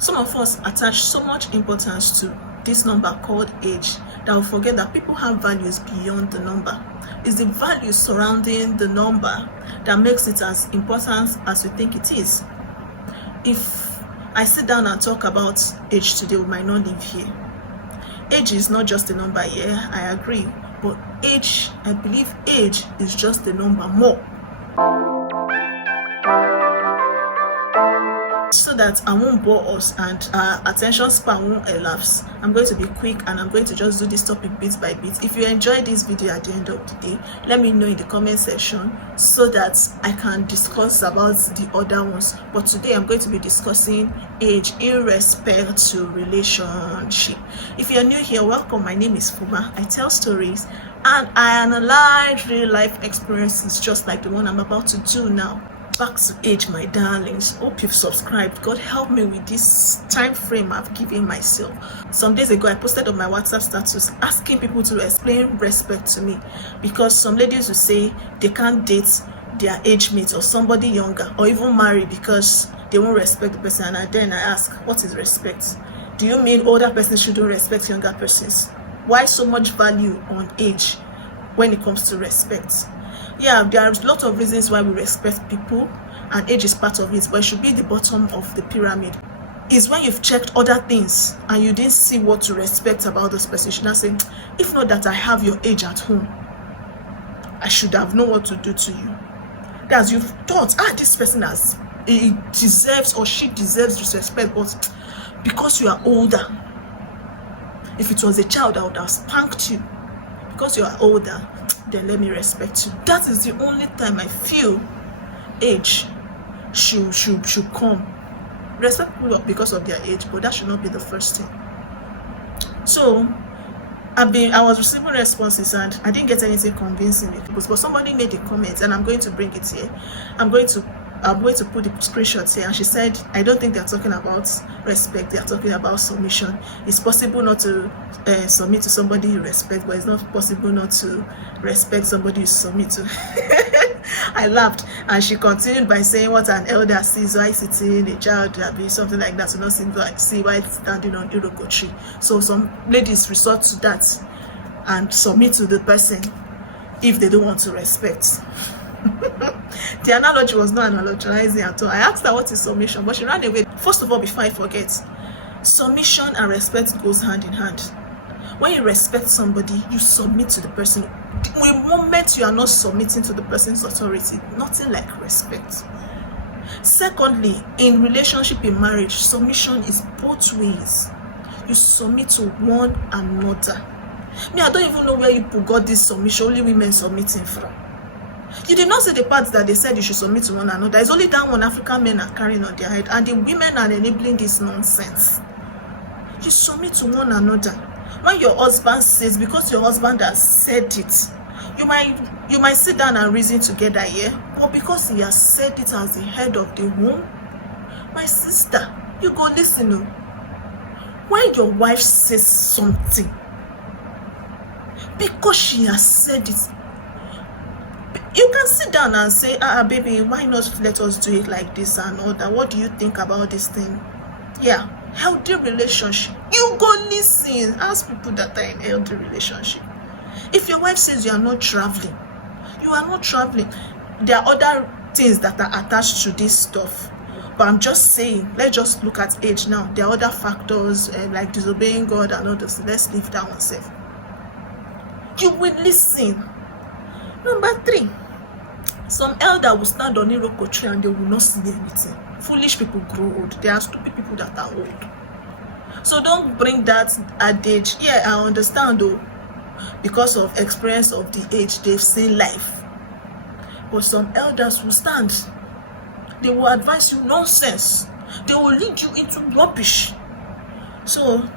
Some of us attach so much importance to this number called age that we forget that people have values beyond the number. It's the value surrounding the number that makes it as important as we think it is. If I sit down and talk about age today, we might not live here. Age is not just a number, yeah, I agree. But age, I believe age is just a number more. So that I won't bore us and our attention span won't elapse, I'm going to be quick and I'm going to just do this topic bit by bit. If you enjoyed this video at the end of the day, let me know in the comment section so that I can discuss about the other ones. But today I'm going to be discussing age in respect to relationship. If you're new here, welcome. My name is Phuoma. I tell stories and I analyze real life experiences just like the one I'm about to do now. Back to age, my darlings. Hope you've subscribed. God help me with this time frame I've given myself. Some days ago I posted on my WhatsApp status asking people to explain respect to me, because some ladies will say they can't date their age mate or somebody younger or even marry because they won't respect the person. And then I ask, what is respect? Do you mean older persons shouldn't respect younger persons? Why so much value on age when it comes to respect? Yeah, there are a lot of reasons why we respect people, and age is part of it, but it should be the bottom of the pyramid. Is when you've checked other things and you didn't see what to respect about this person. You should not say, if not that I have your age at home, I should have known what to do to you. That's you've thought, this person he deserves or she deserves disrespect, but because you are older, if it was a child, I would have spanked you. Because you are older, then let me respect you. That is the only time I feel age should come. Respect people because of their age, but that should not be the first thing. So I was receiving responses and I didn't get anything convincing with people, but somebody made a comment and I'm going to bring it here. I'm going to put the screenshots here, and she said, I don't think they're talking about respect, they're talking about submission. It's possible not to submit to somebody you respect, but it's not possible not to respect somebody you submit to. I laughed, and she continued by saying, what an elder sees while sitting, a child abuse, something like that, to not see while standing on Iroko tree. So some ladies resort to that and submit to the person if they don't want to respect. The analogy was not analogizing at all. I asked her what is submission, but she ran away. First of all, before I forget, submission and respect goes hand in hand. When you respect somebody, you submit to the person. The moment you are not submitting to the person's authority, nothing like respect. Secondly, in relationship, in marriage, submission is both ways. You submit to one another. Me, I don't even know where you got this submission, only women submitting from. You did not see the part that they said you should submit to one another. It's only that one African men are carrying on their head, and the women are enabling this nonsense. You submit to one another. When your husband says, because your husband has said it, you might sit down and reason together here, but because he has said it as the head of the home, my sister, you go listen. When your wife says something, because she has said it, you can sit down and say, baby, why not let us do it like this and all that? What do you think about this thing? Yeah, healthy relationship. You go listen. Ask people that are in healthy relationship. If your wife says you are not traveling, you are not traveling. There are other things that are attached to this stuff. But I'm just saying, let's just look at age now. There are other factors like disobeying God and others. Let's leave that one safe. You will listen. Number 3, some elder will stand on Iroko tree and they will not see anything. Foolish people grow old. There are stupid people that are old. So don't bring that adage. Yeah, I understand though, because of experience of the age, they've seen life. But some elders will stand. They will advise you nonsense. They will lead you into rubbish. So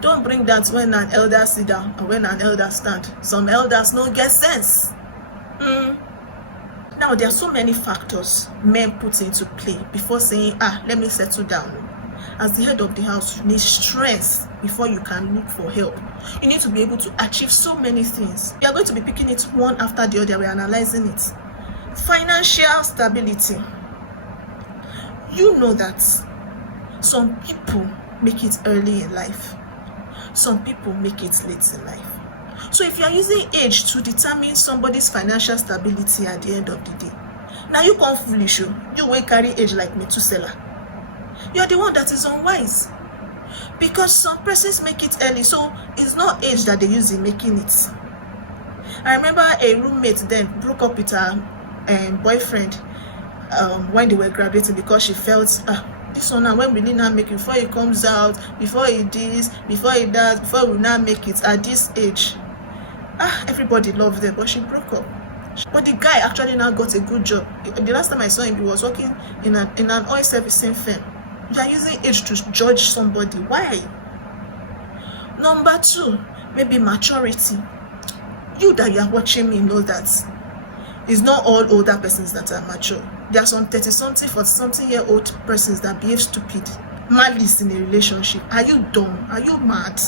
don't bring that when an elder sit down or when an elder stand. Some elders don't get sense. Now, there are so many factors men put into play before saying, let me settle down. As the head of the house, you need strength before you can look for help. You need to be able to achieve so many things. We are going to be picking it one after the other. We are analyzing it. Financial stability. You know that Some people make it early in life. Some people make it late in life. So if you are using age to determine somebody's financial stability at the end of the day, now you come foolish. You will carry age like Methuselah. You are the one that is unwise. Because some persons make it early, so it's not age that they use in making it. I remember a roommate then broke up with her boyfriend when they were graduating because she felt this one now, when we need not make it, before he comes out, before he this, before he that, before we now make it at this age. Everybody loved them, but she broke up. But the guy actually now got a good job. The last time I saw him, he was working in an oil servicing firm. You are using age to judge somebody. Why? Number 2, maybe maturity. You that you are watching me know that it's not all older persons that are mature. There are some 30-something, 40-something-year-old persons that behave stupid, malice in a relationship. Are you dumb? Are you mad?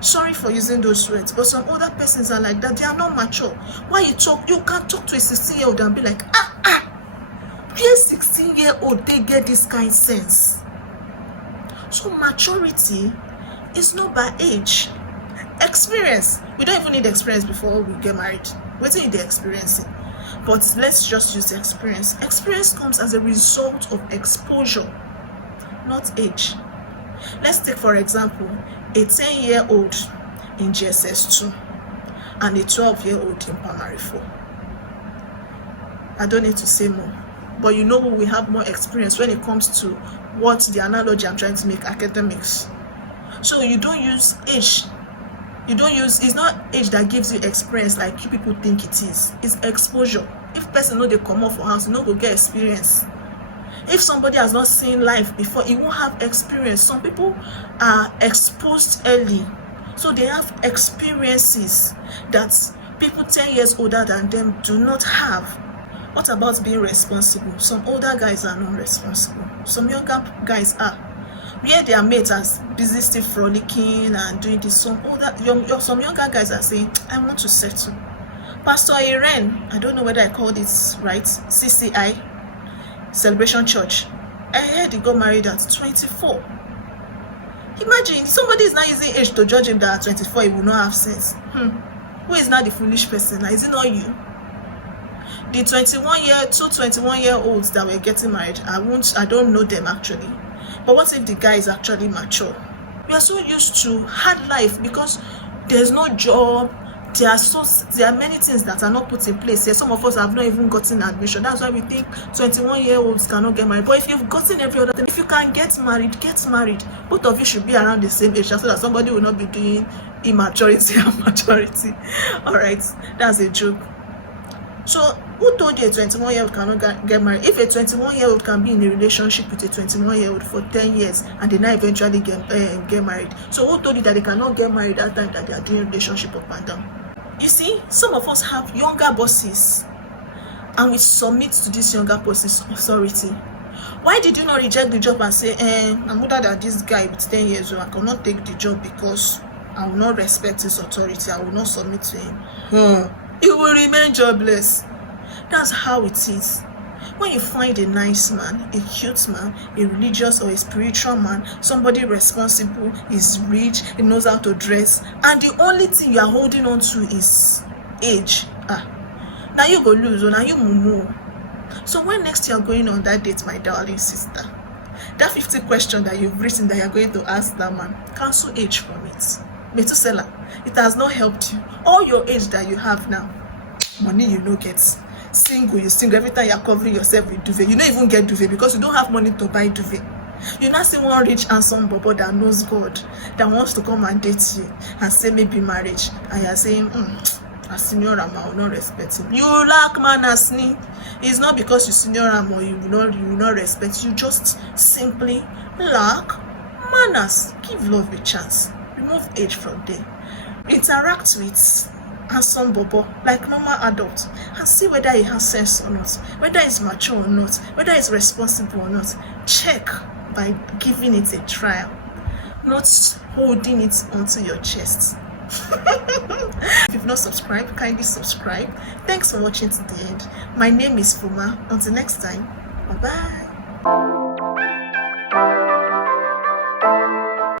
Sorry for using those words, but some older persons are like that. They are not mature. Why you can't talk to a 16-year-old and be like, where 16-year-old they get this kind of sense? So maturity is not by age. Experience. We don't even need experience before we get married. We don't need the experience. But let's just use the experience. Experience comes as a result of exposure, not age. Let's take, for example, a 10-year-old in GSS 2 and a 12-year-old in primary 4. I don't need to say more. But you know who will have more experience when it comes to what the analogy I'm trying to make, academics. So you don't use age. It's not age that gives you experience like you people think it is. It's exposure. If person know they come off for house, you know go get experience. If somebody has not seen life before, he won't have experience. Some people are exposed early, so they have experiences that people 10 years older than them do not have. What about being responsible? Some older guys are not responsible. Some younger guys are. Where their mates are busy still frolicking and doing this, some younger guys are saying, I want to settle. Pastor Irene, I don't know whether I called it right, CCI, Celebration Church. I heard he got married at 24. Imagine, somebody is not using age to judge him that at 24 he will not have sense. Who is not the foolish person? Is it not you? The 21-year-olds that were getting married, I don't know them actually. But what if the guy is actually mature? We are so used to hard life because there's no job. There are many things that are not put in place here. Some of us have not even gotten admission. That's why we think 21-year-olds cannot get married. But if you've gotten every other thing, if you can get married, get married. Both of you should be around the same age so that somebody will not be doing immaturity and maturity. All right, that's a joke. So who told you a 21-year-old cannot get married? If a 21-year-old can be in a relationship with a 21-year-old for 10 years and they now eventually get married, so who told you that they cannot get married at that time that they are doing relationship up and down? You see, some of us have younger bosses and we submit to this younger boss's authority. Why did you not reject the job and say, I'm older than this guy with 10 years old, I cannot take the job because I will not respect his authority, I will not submit to him? You will remain jobless. That's how it is. When you find a nice man, a cute man, a religious or a spiritual man, somebody responsible, is rich, he knows how to dress, and the only thing you are holding on to is age, now you go lose, now you mumu. So when next you are going on that date, my darling sister, that 50 question that you've written that you're going to ask that man, cancel age from it. Methuselah, it has not helped you. All your age that you have now, money you no get. Single, you single. Every time you're covering yourself with duvet, you don't even get duvet because you don't have money to buy duvet. You not see one rich handsome bobo that knows God, that wants to come and date you and say maybe marriage, and you're saying, a senior Ram, I will not respect him. You lack manners. It's not because you senior Ram or you will not respect. You just simply lack manners. Give love a chance. Remove age from there. Interact with handsome bobo like normal adult and see whether he has sense or not, whether he's mature or not, whether he's responsible or not. Check by giving it a trial, not holding it onto your chest. If you've not subscribed, kindly subscribe. Thanks for watching to the end. My name is Phuoma. Until next time, bye bye.